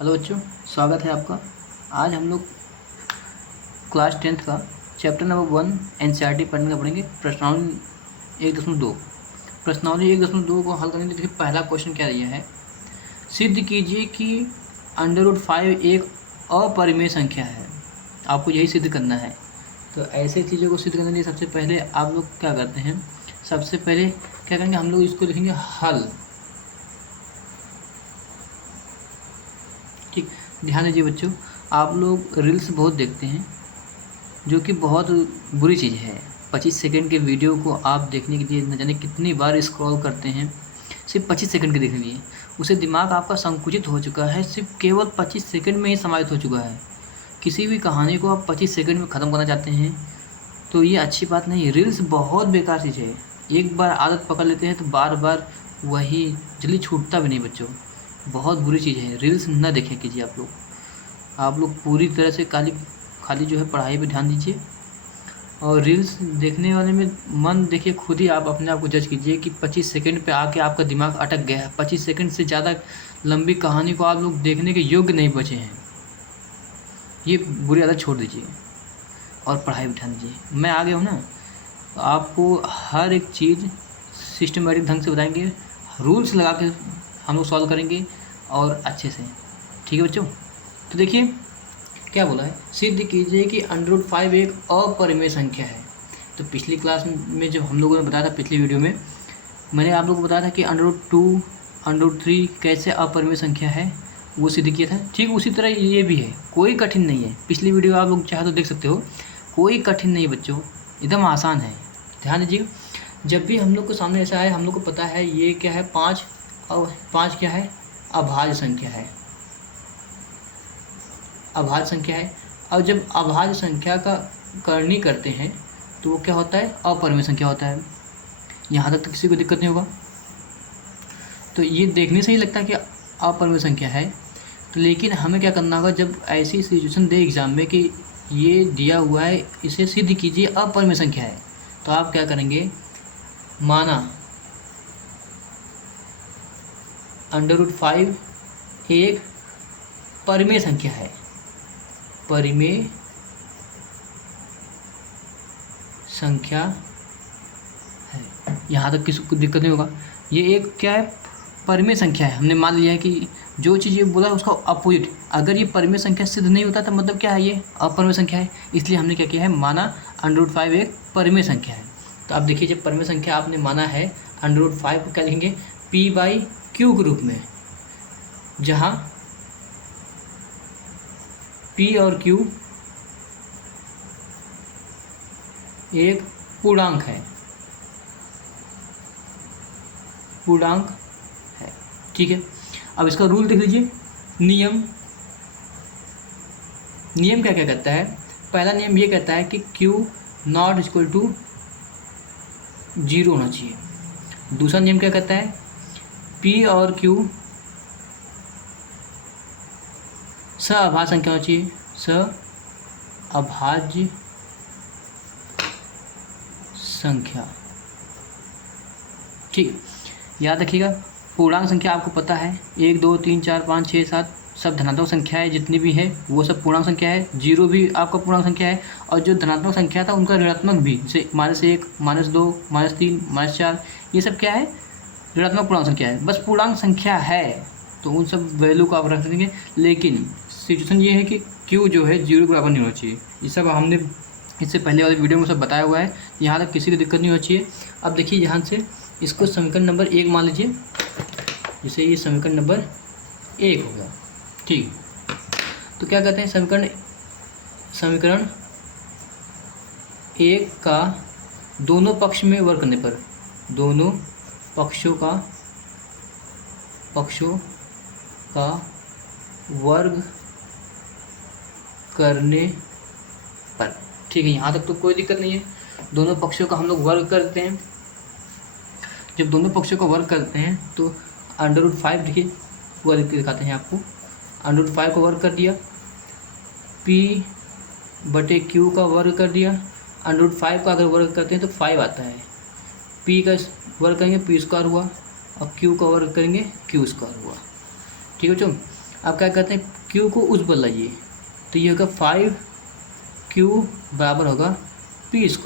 Hello बच्चों, स्वागत है आपका। आज हम लोग क्लास 10th का चैप्टर नंबर 1 एनसीईआरटी पढ़ने का पढ़ेंगे। प्रश्नावली 1.2। प्रश्नावली 1.2 को हल करने के लिए देखिए पहला क्वेश्चन क्या दिया है। सिद्ध कीजिए कि √5 एक अपरिमेय संख्या है। आपको यही सिद्ध करना है। तो ऐसे चीज़ों को सिद्ध करने के लिए सबसे पहले आप लोग क्या करते हैं, सबसे पहले क्या करेंगे, हम लोग इसको लिखेंगे हल। ठीक, ध्यान दीजिए बच्चों, आप लोग रील्स बहुत देखते हैं जो कि बहुत बुरी चीज़ है। 25 सेकंड के वीडियो को आप देखने के लिए न जाने कितनी बार स्क्रॉल करते हैं, सिर्फ 25 सेकंड के देखने के लिए। उसे दिमाग आपका संकुचित हो चुका है, सिर्फ केवल 25 सेकंड में ही समाहित हो चुका है। किसी भी कहानी को आप 25 सेकंड में ख़त्म करना चाहते हैं तो ये अच्छी बात नहीं है। रील्स बहुत बेकार चीज़ है। एक बार आदत पकड़ लेते हैं तो बार बार वही जल्दी छूटता भी नहीं बच्चों। बहुत बुरी चीज़ है, रील्स ना देखें कीजिए आप लोग पूरी तरह से खाली जो है पढ़ाई पे ध्यान दीजिए। और रील्स देखने वाले में मन देखिए, खुद ही आप अपने आप को जज कीजिए कि 25 सेकंड पे आके आपका दिमाग अटक गया है। 25 सेकंड से ज़्यादा लंबी कहानी को आप लोग देखने के योग्य नहीं बचे हैं। ये बुरी आदत छोड़ दीजिए और पढ़ाई पे ध्यान दीजिए। मैं आ गया हूँ ना, तो आपको हर एक चीज़ सिस्टमेटिक ढंग से बताएंगे, रूल्स लगा के हम लोग सॉल्व करेंगे और अच्छे से। ठीक है बच्चों, तो देखिए क्या बोला है, सिद्ध कीजिए कि √5 एक अपरिमेय संख्या है। तो पिछली क्लास में जब हम लोगों ने बताया था, पिछली वीडियो में मैंने आप लोगों को बताया था कि √2 √3 कैसे अपरिमेय संख्या है, वो सिद्ध किया था। ठीक उसी तरह ये भी है, कोई कठिन नहीं है। पिछली वीडियो आप लोग चाहे तो देख सकते हो, कोई कठिन नहीं है बच्चों, एकदम आसान है। ध्यान दीजिए, जब भी हम लोग को सामने ऐसा है, हम लोग को पता है ये क्या है, 5 और 5 क्या है, अभाज्य संख्या है। अभाज्य संख्या है। और जब अभाज्य संख्या का करनी करते हैं तो वो क्या होता है, अपरिमेय संख्या होता है। यहाँ तक तो किसी को दिक्कत नहीं होगा। तो ये देखने से ही लगता है कि अपरिमेय संख्या है। तो लेकिन हमें क्या करना होगा, जब ऐसी सिचुएशन दे एग्जाम में कि ये दिया हुआ है, इसे सिद्ध कीजिए अपरिमेय संख्या है, तो आप क्या करेंगे, माना √5 एक परिमेय संख्या है। परिमेय संख्या है, यहाँ तक किसी को दिक्कत नहीं होगा। ये एक क्या है, परिमेय संख्या है। हमने मान लिया है कि जो चीज़ ये बोला उसका अपोजिट, अगर ये परिमेय संख्या सिद्ध नहीं होता तो मतलब क्या है, ये अपरिमेय संख्या है। इसलिए हमने क्या किया है, माना √5 एक परिमेय संख्या है। तो आप देखिए, जब परिमेय संख्या आपने माना है, √5 को क्या लिखेंगे, p/q के रूप में, जहाँ p और q एक पूर्णांक है, ठीक है। अब इसका रूल देख लीजिए, नियम क्या क्या कहता है। पहला नियम ये कहता है कि q ≠ 0 होना चाहिए। दूसरा नियम क्या कहता है, p और q सअभाज्य संख्या होना चाहिए, सअभाज्य संख्या। ठीक, याद रखिएगा, पूर्णांक संख्या आपको पता है, 1 2 3 4 5 6 7 सब धनात्मक संख्याएं जितनी भी है वो सब पूर्णांक संख्या है। 0 भी आपका पूर्णांक संख्या है, और जो धनात्मक संख्या था उनका ऋणात्मक भी, जैसे -1 -2 -3 -4, ये सब क्या है, ऋणात्मक पूर्णांक संख्या है। बस पूर्णांक संख्या है तो उन सब वैल्यू को आप रख देंगे। लेकिन सिचुएशन ये है कि q जो है 0 के बराबर नहीं होना चाहिए। ये सब हमने इससे पहले वाले वीडियो में सब बताया हुआ है, यहाँ तक किसी को दिक्कत नहीं होनी चाहिए। अब देखिए, यहाँ से इसको समीकरण नंबर 1 मान लीजिए, जैसे ये समीकरण नंबर 1 हो गया। ठीक, तो क्या कहते हैं, समीकरण 1 का दोनों पक्ष में वर्ग करने पर, दोनों पक्षों का वर्ग करने पर, ठीक है। यहाँ तक तो कोई दिक्कत नहीं है। दोनों पक्षों का हम लोग वर्ग करते हैं। जब दोनों पक्षों का वर्ग करते हैं तो √5 देखिए, वो लिख के दिखाते हैं आपको। √5 को वर्ग कर दिया, p/q का वर्ग कर दिया। √5 का अगर वर्ग करते हैं तो 5 आता है। p का वर्ग करेंगे p² हुआ, और q का वर्ग करेंगे q² हुआ। ठीक है बच्चों, अब क्या करते हैं, क्यू को उस पर लाइए, तो ये होगा 5Q बराबर होगा P²।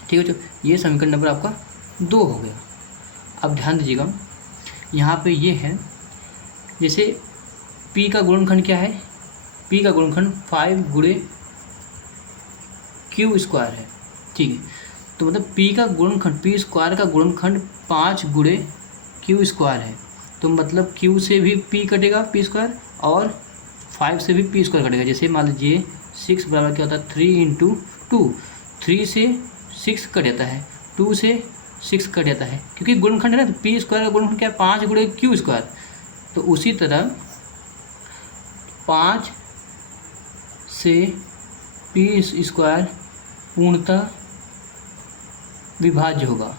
ठीक है बच्चों, ये समीकरण नंबर आपका 2 हो गया। अब ध्यान दीजिएगा, यहाँ पे ये है, जैसे P का गुणनखंड क्या है, P का गुणनखंड 5 गुणे Q² है। ठीक है, तो मतलब P का गुणनखंड, P² का गुणनखंड 5 गुणे Q² है। तो मतलब Q से भी P कटेगा P², और 5 से भी P² कटेगा। जैसे मान लीजिए 6 बराबर क्या होता है, 3 × 2, 3 से 6 कट जाता है, 2 से 6 कट जाता है, क्योंकि गुणनखंड है ना, तो P² का गुणनखंड क्या है, 5 गुणे Q²। तो उसी तरह 5 से P² पूर्णतः विभाज्य होगा,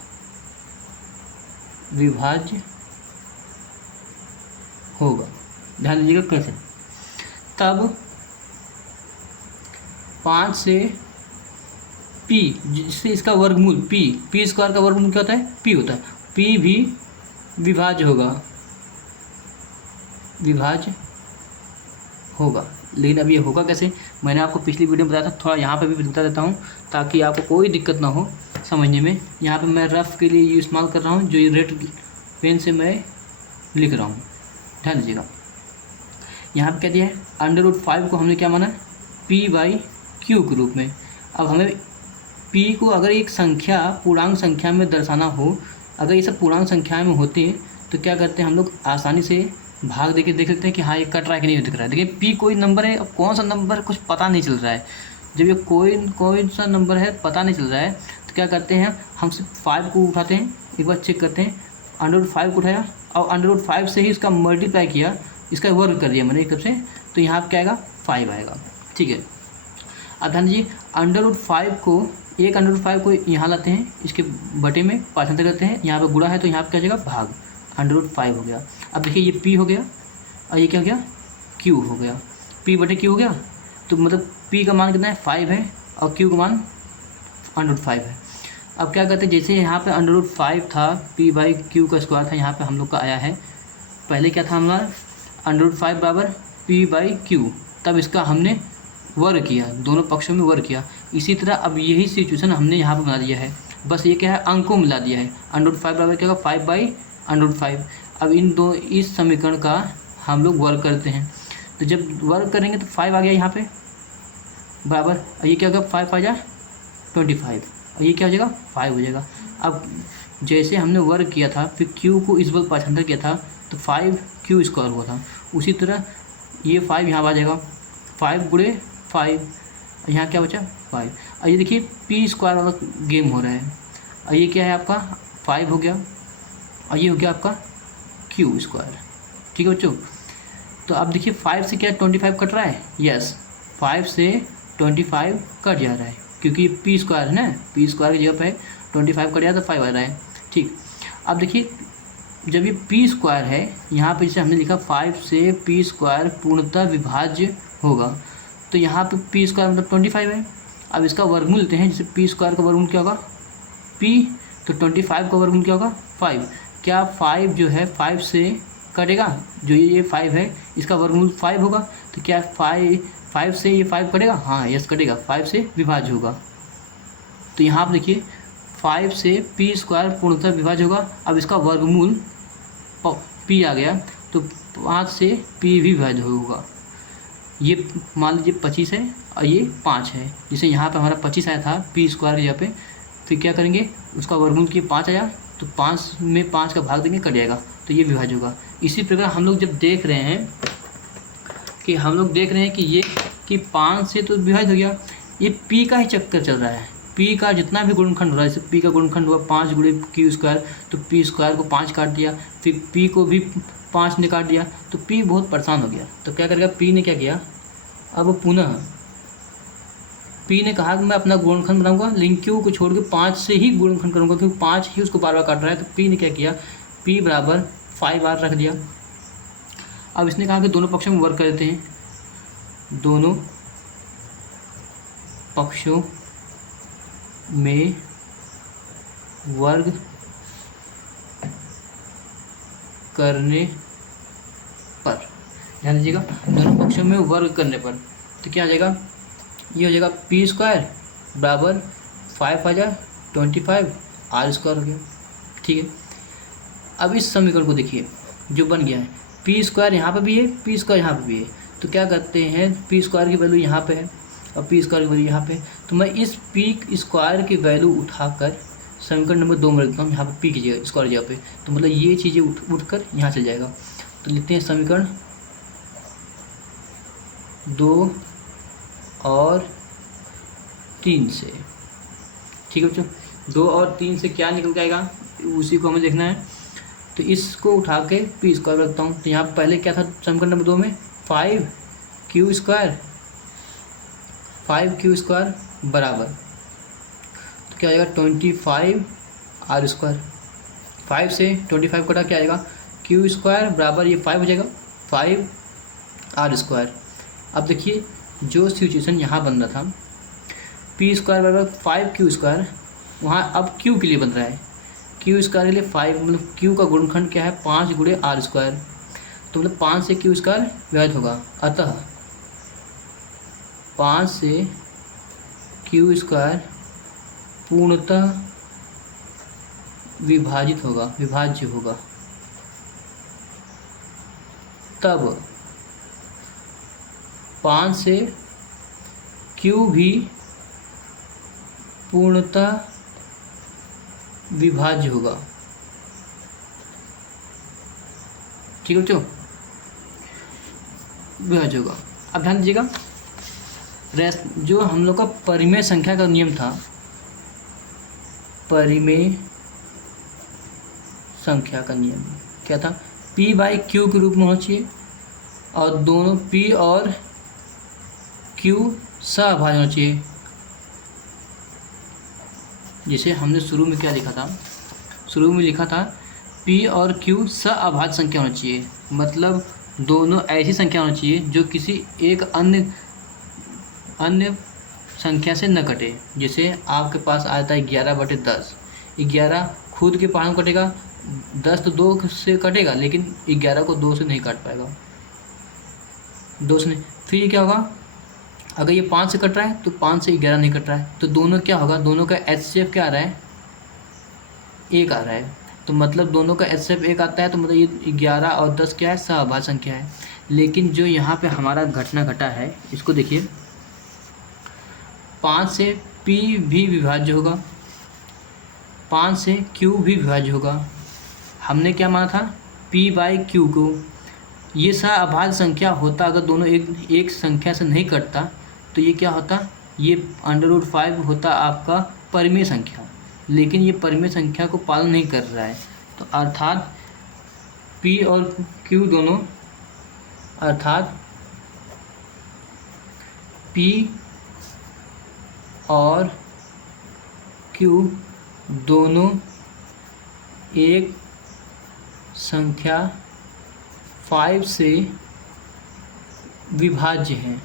विभाज्य होगा। ध्यान दीजिएगा कैसे, तब 5 से P, जिससे इसका वर्गमूल P² का वर्गमूल क्या होता है, P होता है, P भी विभाज्य होगा, विभाज्य होगा। लेकिन अब ये होगा कैसे, मैंने आपको पिछली वीडियो में बताया था, थोड़ा यहाँ पे भी बता देता हूँ ताकि आपको कोई दिक्कत ना हो समझने में। यहाँ पे मैं रफ के लिए ये इस्तेमाल कर रहा हूँ, जो ये रेड पेन से मैं लिख रहा हूँ। ध्यान दीजिएगा, यहाँ पे क्या दिया है, √5 को हमने क्या माना, P/Q के रूप में। अब हमें P को अगर एक संख्या पूर्णांक संख्या में दर्शाना हो, अगर ये सब पूर्णांक संख्या में होते तो क्या करते हैं हम लोग, आसानी से भाग देके देख लेते हैं कि हाँ ये कट रहा है कि नहीं दिख रहा है। देखिए P कोई नंबर है, अब कौन सा नंबर कुछ पता नहीं चल रहा है। जब ये कोई सा नंबर है पता नहीं चल रहा है, तो क्या करते हैं, हम सिर्फ 5 को उठाते हैं, एक बार चेक करते हैं, √5 को उठाया और √5 से ही इसका मल्टीप्लाई किया, इसका वर्ग कर दिया मैंने एक तरफ से, तो यहाँ पर क्या आएगा, 5 आएगा। ठीक है, अब ध्यान दीजिए, √5 को, एक √5 को यहाँ लाते हैं, इसके बटे में पाठांतर करते हैं, यहाँ पे गुणा है तो यहाँ पे क्या हो जाएगा, भाग, √5 हो गया। अब देखिए ये P हो गया और ये क्या हो गया, Q हो गया, P/Q हो गया। तो मतलब P का मान कितना है, 5 है, और Q का मान √5 है। अब क्या करते हैं, जैसे यहाँ पे √5 था, P/Q का स्क्वायर था, यहाँ पे हम लोग का आया है, पहले क्या था हमारा, √5 बराबर P/Q, तब इसका हमने वर्ग किया, दोनों पक्षों में वर्ग किया। इसी तरह अब यही सिचुएशन हमने यहाँ पर बना दिया है, बस ये क्या है, अंकों में मिला दिया है। √5 बराबर क्या होगा, 5/√5। अब इस समीकरण का हम लोग वर्ग करते हैं, तो जब वर्ग करेंगे तो 5 आ गया यहाँ पे बराबर, और ये क्या होगा, 5 आ जाए 25, और ये क्या हो जाएगा, 5 हो जाएगा। अब जैसे हमने वर्ग किया था, फिर Q को इस बल पाठांतर किया था, तो 5Q² हुआ था। उसी तरह ये 5 यहाँ आ जाएगा, 5 गुणे 5, यहाँ क्या बचा, 5। और ये देखिए P² वाला गेम हो रहा है, और ये क्या है आपका, 5 हो गया, और ये हो गया आपका Q²। ठीक है बच्चों, तो अब देखिए 5 से क्या 25 कट रहा है, यस 5 से 25 कट जा रहा है, क्योंकि P² है ना, P² की जगह पे 25 कट जाए तो 5 आ रहा है। ठीक, अब देखिए जब ये P² है, यहाँ पे जैसे हमने लिखा 5 से P² पूर्णतः विभाज्य होगा, तो यहाँ पे P² मतलब 25 है। अब इसका वर्गमूल लेते हैं, जैसे P² का वर्गमूल क्या होगा, P, तो 25 का वर्गमूल क्या होगा, 5। क्या 5 जो है 5 से कटेगा, जो ये 5 है इसका वर्गमूल 5 होगा, तो क्या 5 से ये 5 कटेगा, हाँ यस कटेगा, 5 से विभाज्य होगा। तो यहाँ पर देखिए 5 से P² पूर्णतः विभाज्य होगा। अब इसका वर्गमूल P आ गया, तो 5 से P भी विभाज्य होगा। ये मान लीजिए 25 है और ये 5 है, जैसे यहाँ पे हमारा 25 आया था P² की जगह पे, फिर क्या करेंगे, उसका वर्गमूल किए 5 आया, तो 5 में 5 का भाग देंगे, कट जाएगा, तो ये विभाज्य होगा। इसी प्रकार हम लोग जब देख रहे हैं कि ये कि 5 से तो विभाज्य हो गया, ये P का ही चक्कर चल रहा है, P का जितना भी गुणनखंड हो रहा है, जैसे P का गुणनखंड हुआ 5 गुणे Q², तो P² को 5 काट दिया, फिर P को भी 5 ने काट दिया, तो P बहुत परेशान हो गया। तो क्या करेगा, P ने क्या किया, अब पुनः P ने कहा कि मैं अपना गुणनखंड बनाऊंगा, लेकिन Q को छोड़ के 5 से ही गुणनखंड करूंगा, क्योंकि 5 ही उसको बार बार काट रहा है। तो P ने क्या किया, P बराबर 5R रख दिया। अब इसने कहा कि दोनों पक्षों में वर्ग कर देते हैं, दोनों पक्षों में वर्ग करने पर ध्यान दीजिएगा, दोनों पक्षों में वर्ग करने पर तो क्या आ जाएगा, ये हो जाएगा पी स्क्वायर बराबर 5 आर स्क्वायर हो गया। ठीक है, अब इस समीकरण को देखिए जो बन गया है, पी स्क्वायर यहाँ पर भी है, पी स्क्वायर यहाँ पर भी है, तो क्या करते हैं, पी स्क्वायर की वैल्यू यहाँ पे है और पी स्क्वायर की वैल्यू यहाँ पे है, तो मैं इस पी स्क्वायर की वैल्यू उठाकर समीकरण नंबर 2 में रखता हूँ, यहाँ पर पी की जगह स्क्वायर जगह पे, तो मतलब ये चीज़ें उठकर यहाँ चल जाएगा। तो लिखते हैं समीकरण 2 और 3 से। ठीक है बच्चों, 2 और 3 से क्या निकल जाएगा उसी को हमें देखना है। तो इसको उठा के पी स्क्वायर रखता हूँ, तो यहाँ पहले क्या था समीकरण नंबर 2 में 5q स्क्वायर बराबर, तो क्या आ जाएगा 25 आर स्क्वायर। 5 से 25 कटा क्या आएगा, क्यू स्क्वायर बराबर ये 5 हो जाएगा 5 आर स्क्वायर। अब देखिए जो सिचुएशन यहाँ बन रहा था पी स्क्वायर बराबर 5q स्क्वायर, वहाँ अब q के लिए बन रहा है, q स्क्वायर के लिए 5 मतलब q का गुणनखंड क्या है 5 गुणे आर स्क्वायर, तो मतलब 5 से q स्क्वायर विभाजित होगा, अतः 5 से q स्क्वायर पूर्णतः विभाजित होगा, विभाज्य होगा। तब 5 से q भी पूर्णतः विभाज्य होगा। ठीक है बच्चों, विभाज्य होगा। अब ध्यान दीजिएगा, जो हम लोग का परिमेय संख्या का नियम था, परिमेय संख्या का नियम क्या था, p बाई क्यू के रूप में होना चाहिए और दोनों p और q सहभाज्य होना चाहिए। जैसे हमने शुरू में क्या लिखा था, शुरू में लिखा था p और q सहअभाज्य संख्या होना चाहिए, मतलब दोनों ऐसी संख्या होना चाहिए जो किसी एक अन्य संख्या से न कटे। जैसे आपके पास आता है 11/10, 11 खुद के पहाड़ में कटेगा, 10 तो 2 से कटेगा लेकिन 11 को 2 से नहीं काट पाएगा, 2 से नहीं। फिर ये क्या होगा, अगर ये 5 से कट रहा है तो 5 से 11 नहीं कट रहा है, तो दोनों क्या होगा, दोनों का HCF क्या आ रहा है, 1 आ रहा है, तो मतलब दोनों का HCF 1 आता है, तो मतलब ये 11 और 10 क्या है, सहअभाज्य संख्या है। लेकिन जो यहाँ पे हमारा घटना घटा है इसको देखिए, 5 से P भी विभाज्य होगा, 5 से Q भी विभाज्य होगा। हमने क्या माना था, P बाई Q को, ये सहअभाज्य संख्या होता अगर दोनों एक संख्या से नहीं कटता तो ये क्या होता, ये √5 होता आपका परिमेय संख्या, लेकिन ये परिमेय संख्या को पालन नहीं कर रहा है, तो अर्थात P और Q दोनों, अर्थात P और Q दोनों एक संख्या 5 से विभाज्य हैं,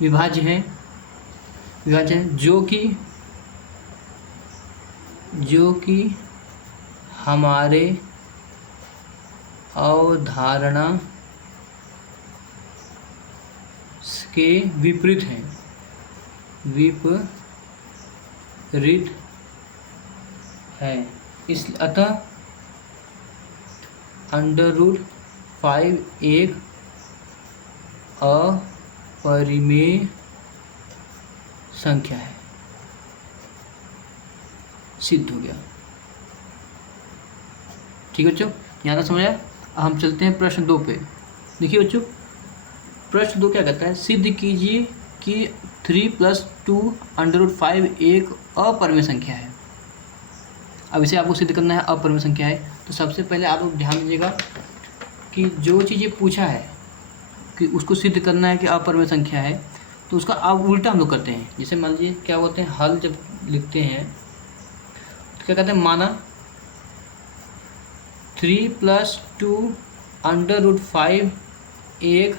विभाज्य है जो कि हमारे अवधारणा के विपरीत हैं, विपरीत है। इस अतः √5 एक अपरिमेय संख्या है, सिद्ध हो गया। ठीक है बच्चों, यहाँ तक समझ आया। हम चलते हैं प्रश्न 2 पे। देखिए बच्चों, प्रश्न 2 क्या कहता है, सिद्ध कीजिए कि 3 + 2 √5 एक अपरिमेय संख्या है। अब इसे आपको सिद्ध करना है अपरिमेय संख्या है, तो सबसे पहले आप लोग ध्यान दीजिएगा कि जो चीज़ें पूछा है कि उसको सिद्ध करना है कि अपरिमेय संख्या है, तो उसका आप उल्टा हम लोग करते हैं। जैसे मान लीजिए क्या होते हैं, हल जब लिखते हैं तो क्या कहते हैं, माना 3 + 2 √5 एक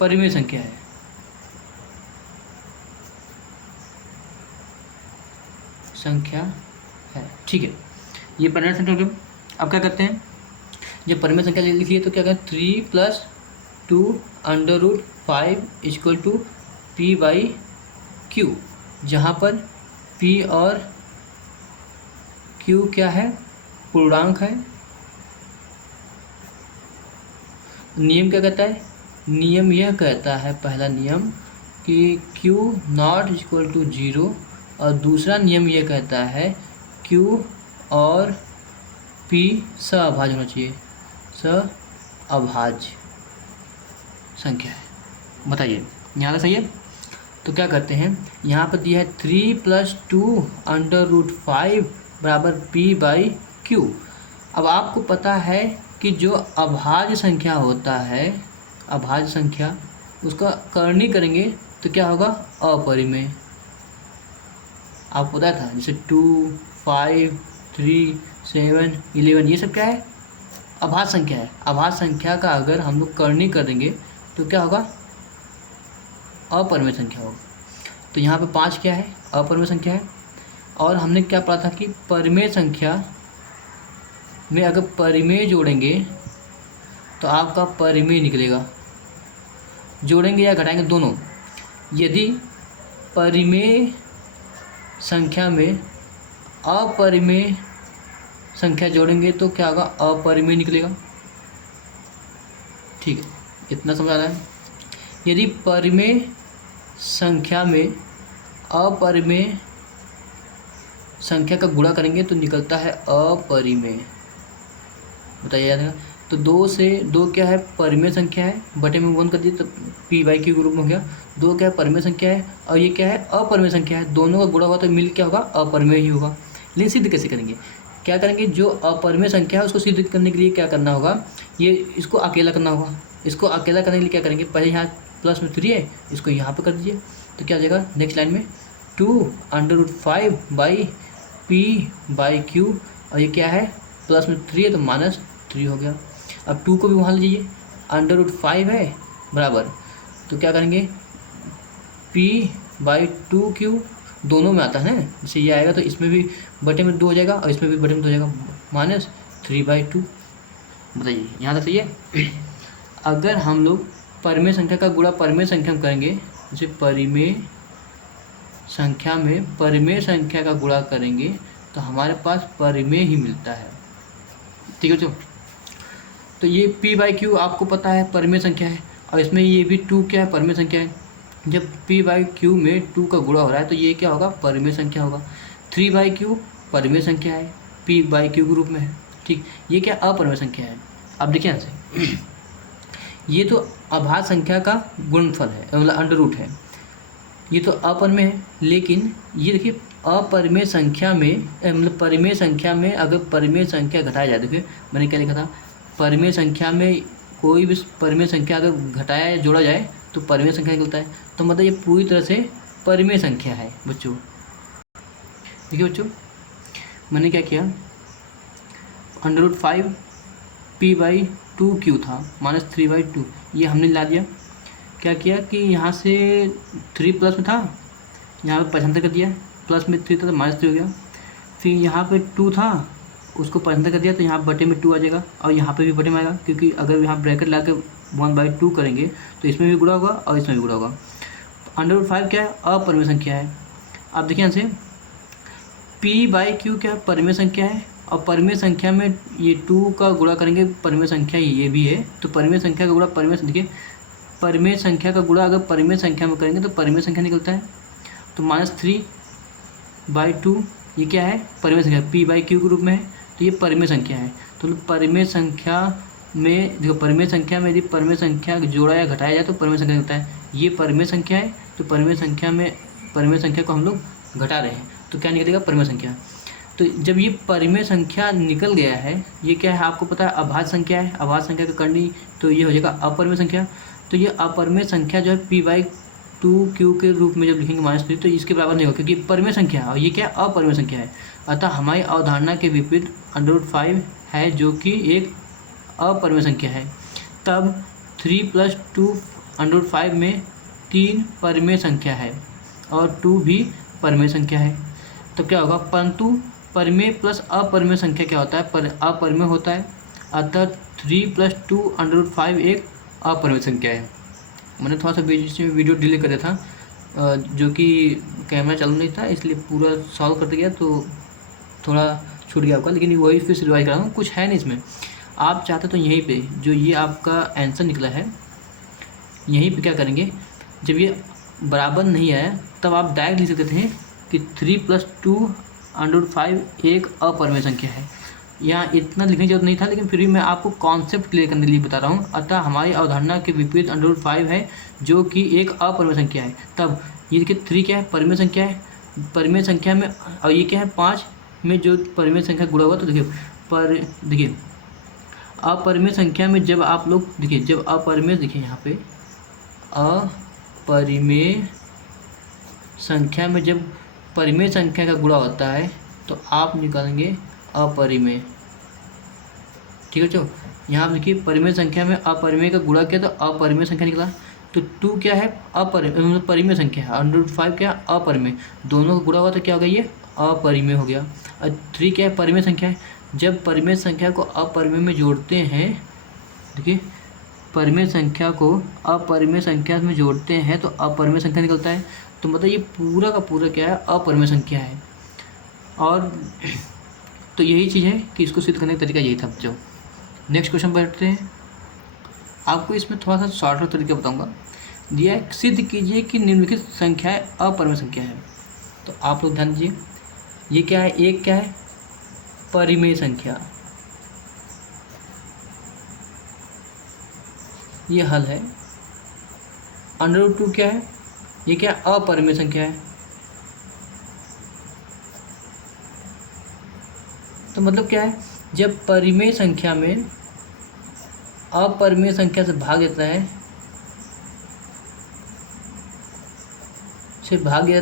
परिमेय संख्या है। संख्या है, ठीक है। ये परिमेय संख्या हो गया। अब क्या करते हैं, जब परिमेय संख्या लिखिए तो क्या करें, 3 + 2 √5 = p/q, जहाँ पर p और q क्या है, पूर्णांक है। नियम क्या कहता है, नियम यह कहता है, पहला नियम कि q नॉट = 0, और दूसरा नियम यह कहता है q और p सअभाज्य होना चाहिए, सअभाज्य संख्या है। बताइए यहाँ तक सही है। तो क्या करते हैं, यहाँ पर दिया है 3 + 2 √5 = p/q। अब आपको पता है कि जो अभाज्य संख्या होता है, अभाज्य संख्या, उसका करनी करेंगे तो क्या होगा, अपरिमेय। आपको पता था, जैसे 2, 5, 3, 7, 11, ये सब क्या है, अभाज्य संख्या है। अभाज्य संख्या का अगर हम लोग करनी कर देंगे तो क्या होगा, अपरिमेय संख्या होगा। तो यहाँ पे 5 क्या है, अपरिमेय संख्या है। और हमने क्या पढ़ा था कि परिमेय संख्या में अगर परिमेय जोड़ेंगे तो आपका परिमेय निकलेगा, जोड़ेंगे या घटाएंगे दोनों। यदि परिमेय संख्या में अपरिमेय संख्या जोड़ेंगे तो क्या होगा, अपरिमेय निकलेगा। ठीक है, इतना समझ आ रहा है। यदि परिमेय संख्या में अपरिमेय संख्या का गुणा करेंगे तो निकलता है अपरिमेय। बताइए याद है। तो 2 से 2 क्या है, परिमेय संख्या है, बटे में 1 कर दिए तो p/q के रूप में हो गया। 2 क्या है, परिमेय संख्या है, और ये क्या है, अपरिमेय संख्या है। दोनों का गुणा होगा तो मिल क्या होगा, अपरिमेय ही होगा। लेकिन सिद्ध कैसे करेंगे, क्या करेंगे, जो अपरिमेय संख्या है उसको सिद्ध करने के लिए क्या करना होगा, ये इसको अकेला करना होगा। इसको अकेला करने के लिए क्या करेंगे, पहले यहाँ प्लस में 3 है, इसको यहाँ पर कर दीजिए तो क्या आ जाएगा, नेक्स्ट लाइन में 2 √5 p/q, और ये क्या है, प्लस में 3 है तो -3 हो गया। अब 2 को भी वहाँ लीजिए, √5 है बराबर, तो क्या करेंगे, p/2q, दोनों में आता है ना, जैसे ये आएगा तो इसमें भी बटे में 2 हो जाएगा और इसमें भी बटे में 2 हो जाएगा, -3/2। बताइए यहाँ तक सही है। अगर हम लोग परिमेय संख्या का गुणा परिमेय संख्या में करेंगे, जैसे परिमेय संख्या में परिमेय संख्या का गुणा करेंगे तो हमारे पास परिमेय ही मिलता है। ठीक है बच्चों, तो ये p/q आपको पता है परिमेय संख्या है, और इसमें ये भी 2 क्या है, परिमेय संख्या है। जब p/q में 2 का गुणा हो रहा है तो ये क्या होगा, परिमेय संख्या होगा। 3/q परिमेय संख्या है, p/q के रूप में है। ठीक, ये क्या, अपरिमेय संख्या है। अब देखिए यहाँ से ये तो अभाज्य संख्या का गुणनफल है, मतलब अंडर रूट है, ये तो अपरिमेय है। लेकिन ये देखिए अपरिमेय संख्या में, मतलब परिमेय संख्या में अगर परिमेय संख्या घटाया जाए, देखिए मैंने क्या लिखा था, परिमेय संख्या में कोई भी परिमेय संख्या अगर घटाया या जोड़ा जाए तो परिमेय संख्या निकलता है। तो मतलब ये पूरी तरह से परिमेय संख्या है बच्चों। देखिए बच्चों, मैंने क्या किया, √5 p/2q था, -3/2, ये हमने ला दिया। क्या किया कि यहाँ से 3 प्लस में था, यहाँ पे 75 कर दिया, प्लस में 3 था तो -3 हो गया। फिर यहाँ पे 2 था, उसको 75 कर दिया तो यहाँ बटे में 2 आ जाएगा, और यहाँ पे भी बटे में आएगा, क्योंकि अगर यहाँ ब्रैकेट ला के 1/2 करेंगे तो इसमें भी गुणा होगा और इसमें भी गुणा होगा। √5 क्या है, अपरिमेय संख्या है। अब देखिए यहाँ से p/q क्या है, परिमेय संख्या है, और परिमेय संख्या में ये 2 का गुणा करेंगे, परिमेय संख्या ये भी है, तो परिमेय संख्या का गुणा परिमेय, देखिए परिमेय संख्या का गुणा अगर परिमेय संख्या में करेंगे तो परिमेय संख्या निकलता है। तो -3/2 ये क्या है, परिमेय संख्या, p/q के रूप में है, तो ये परिमेय संख्या है। तो परिमेय संख्या में देखो, परिमेय संख्या में यदि परिमेय संख्या जोड़ा या घटाया जाए तो परिमेय संख्या निकलता है। ये परिमेय संख्या है, तो परिमेय संख्या में परिमेय संख्या को हम लोग घटा रहे हैं तो क्या निकलेगा, परिमेय संख्या। तो जब ये परिमेय संख्या निकल गया है, ये क्या है आपको पता है, अभाज्य संख्या है। अभाज्य संख्या का करनी तो ये हो जाएगा अपरिमेय संख्या। तो ये अपरिमेय संख्या जो है p/2q के रूप में जब लिखेंगे -3 तो इसके बराबर नहीं होगा, क्योंकि परिमेय संख्या है और ये क्या अपरिमेय संख्या है। अतः हमारी अवधारणा के विपरीत √5 है जो कि एक अपरिमेय संख्या है। तब 3 + 2 √5 में 3 परिमेय संख्या है और 2 भी परिमेय संख्या है। तो क्या होगा, परंतु परिमेय प्लस अपरिमेय संख्या क्या होता है? अपरिमेय होता है। अतः 3 + 2√5 एक अपरिमेय संख्या है। मैंने थोड़ा सा बीच में वीडियो डिले कर दिया था, जो कि कैमरा चालू नहीं था, इसलिए पूरा सॉल्व करते गया तो थोड़ा छूट गया आपका, लेकिन वही फिर से रिवाइज कर रहा हूँ। कुछ है नहीं इसमें, आप चाहते तो यहीं पे जो ये आपका आंसर निकला है, यहीं पे क्या करेंगे, जब ये बराबर नहीं आया तब आप डायरेक्ट लिख सकते थे कि 3 + 2√5 एक अपरिमेय संख्या है। यहाँ इतना लिखने की जरूरत नहीं था, लेकिन फिर भी मैं आपको कॉन्सेप्ट क्लियर करने के लिए बता रहा हूँ। अतः हमारी अवधारणा के विपरीत √5 है, जो कि एक अपरिमेय संख्या है। तब ये देखिए 3 क्या है? परिमेय संख्या है। परिमेय संख्या में, और ये क्या है? 5 में जो परिमेय संख्या गुणा हुआ, तो देखिए अपरिमेय संख्या में जब आप लोग देखिए, जब अपरिमेय, देखिए यहाँ पे अपरिमेय संख्या में जब परिमेय संख्या का गुणा होता है तो आप निकालेंगे अपरिमेय। ठीक है बच्चों, यहाँ देखिए परिमेय संख्या में अपरिमेय का गुणा किया तो अपरिमेय संख्या निकला। तो 2 क्या है? अपरिमेय, परिमेय संख्या है। 5 क्या? अपरिमेय। दोनों का गुणा हुआ तो क्या हो गया? ये अपरिमेय हो गया। और 3 क्या है? परिमेय संख्या है। जब परिमेय संख्या को अपरिमेय में जोड़ते हैं, देखिए परिमेय संख्या को अपरिमेय संख्या में जोड़ते हैं तो अपरिमेय संख्या निकलता है। तो मतलब ये पूरा का पूरा क्या है? अपरिमेय संख्या है। और तो यही चीज़ है कि इसको सिद्ध करने का तरीका यही था बच्चों। नेक्स्ट क्वेश्चन बैठते हैं। आपको इसमें थोड़ा सा शॉर्टकट तरीका बताऊंगा। दिया है, सिद्ध कीजिए कि निम्नलिखित संख्याएं अपरिमेय संख्या है। तो आप लोग ध्यान दीजिए, ये क्या है? एक क्या है? परिमेय संख्या, ये हल है। √2 क्या है? ये क्या? अपरिमेय संख्या है। तो मतलब क्या है? जब परिमेय संख्या में अपरिमेय संख्या से भाग देता है,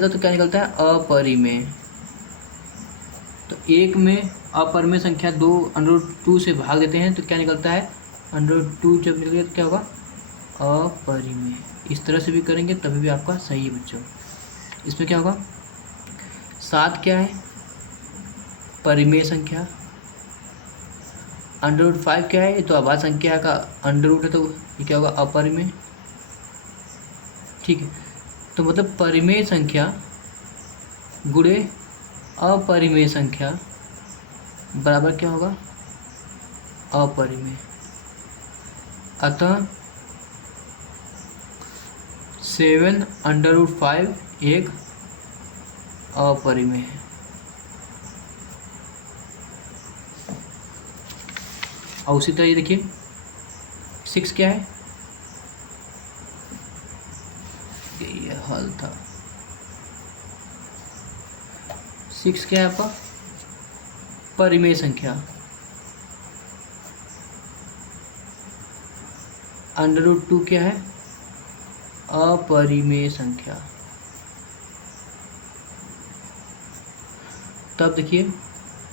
तो क्या निकलता है? अपरिमेय। तो एक में अपरिमेय संख्या 2 से भाग देते हैं तो क्या निकलता है? √2 जब निकलेगा तो क्या होगा? अपरिमेय। इस तरह से भी करेंगे तभी भी आपका सही है बच्चों। इसमें क्या होगा? 7 क्या है? परिमेय संख्या। √5 क्या है? ये तो अभाज्य संख्या का अंडर है, तो ये क्या होगा? अपरिमेय। ठीक है, तो मतलब परिमेय संख्या गुणे अपरिमेय संख्या बराबर क्या होगा? अपरिमेय। अतः 7√5 एक अपरिमेय है। और उसी तरह ये देखिए 6 क्या है? ये हल था। 6 क्या है आपका? परिमेय संख्या। √2 क्या है? अपरिमेय संख्या। तब देखिए,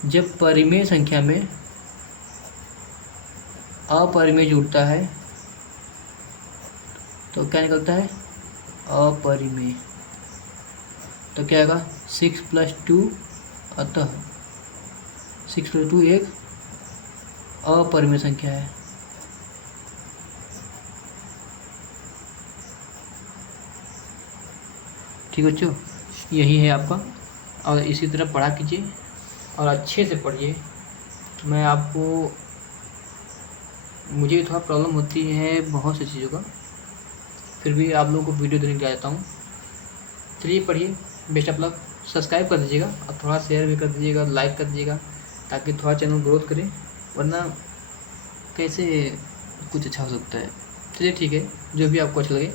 जब परिमेय संख्या में अपरिमेय जुड़ता है तो क्या निकलता है? अपरिमेय। तो क्या आएगा? 6 + 2, अतः 6 + 2 एक अपरिमेय संख्या है। ठीक बच्चों, यही है आपका। और इसी तरह पढ़ा कीजिए और अच्छे से पढ़िए। मैं आपको, मुझे थोड़ा प्रॉब्लम होती है बहुत सी चीज़ों का, फिर भी आप लोगों को वीडियो देने के लिए आता हूँ। चलिए पढ़िए। Best of luck. सब्सक्राइब कर दीजिएगा और थोड़ा शेयर भी कर दीजिएगा, लाइक कर दीजिएगा, ताकि थोड़ा चैनल ग्रोथ करे, वरना कैसे कुछ अच्छा हो सकता है। चलिए ठीक है, जो भी आपको अच्छा लगे।